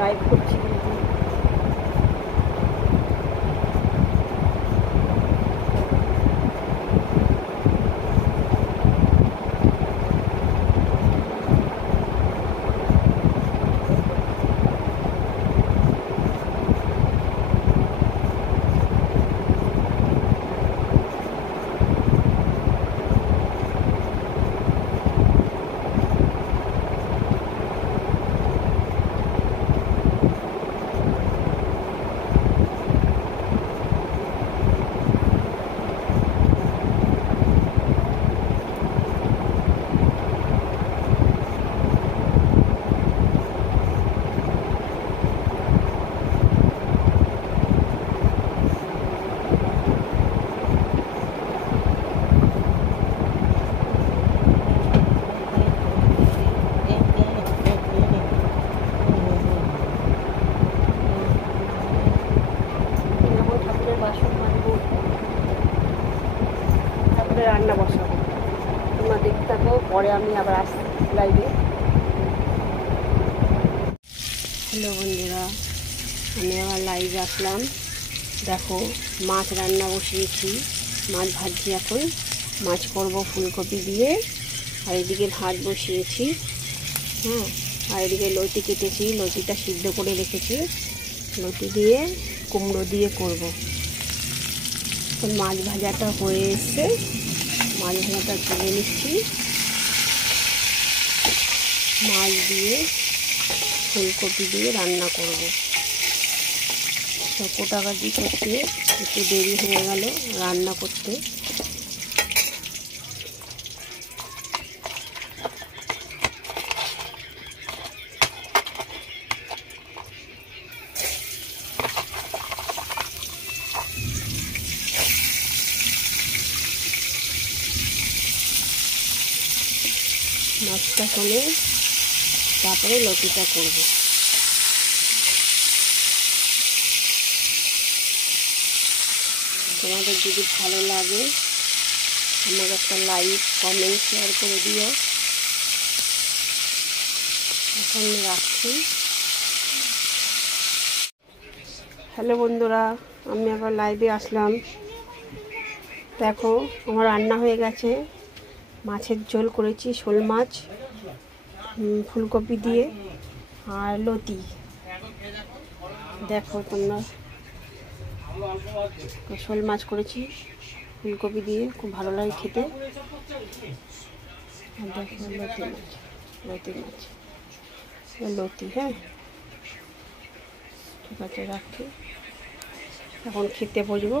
Live করছি। রান্না বসাবো, তোমরা দেখতে থাকো, পরে আমি আবার আসছি লাইভে। হ্যালো বন্ধুরা, আমি আবার লাইভে আসলাম। দেখো মাছ রান্না বসিয়েছি, মাছ ভাজছি এখন, মাছ করব ফুলকপি দিয়ে। আর এদিকে ভাত বসিয়েছি, হ্যাঁ। আর এদিকে লতি কেটেছি, লতিটা সিদ্ধ করে রেখেছি, লতি দিয়ে কুমড়ো দিয়ে করব। মাছ ভাজাটা হয়ে এসছে, মাছ ভাজাটা তুলে নিচ্ছি। মাছ দিয়ে ফুলকপি দিয়ে রান্না করব। তো কোটাকাটি করতে একটু দেরি হয়ে গেল রান্না করতে। মাছটা হলে তারপরে লতিটা করব। তোমাদের যদি ভালো লাগে আমাকে একটা লাইক কমেন্ট শেয়ার করে দিও। এখন রাখছি। হ্যালো বন্ধুরা, আমি আবার লাইভে আসলাম। দেখো আমার রান্না হয়ে গেছে, মাছের ঝোল করেছি, শোল মাছ ফুলকপি দিয়ে আর লতি। দেখো তোমরা, শোল মাছ করেছি ফুলকপি দিয়ে, খুব ভালো লাগে খেতে। দেখো লতি মাছ, লতি মাছ লতি। হ্যাঁ, ঠিক আছে, রাখছি। এখন খেতে বসবো।